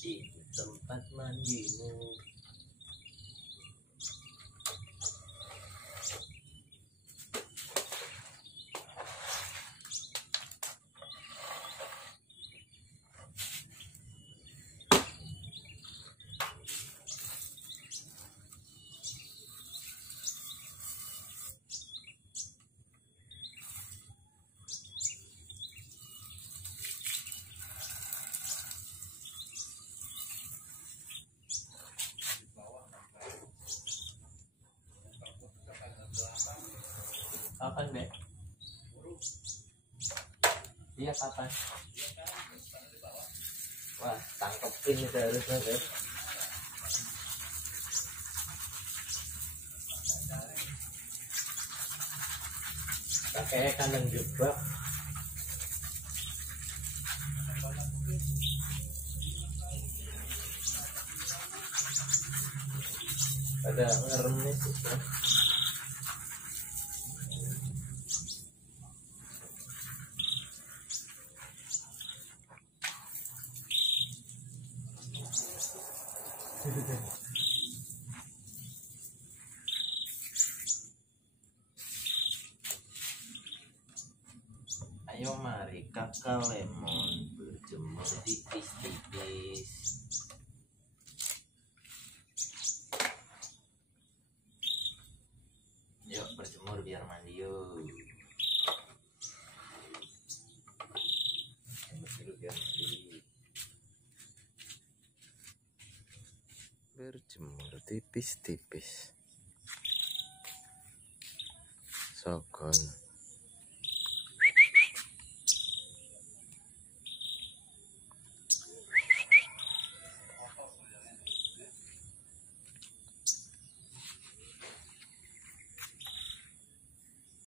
di tempat mandimu. Kapan, Bek? Iya, kapan? Wah, tangkepin itu harusnya, Bek. Pakai kandang jebak. Ada ngeremnya sih, Bek. Ayo mari kakak lemon berjemur tipis-tipis. Yuk berjemur biar mandi yuk. Berjemur tipis-tipis. Sokon.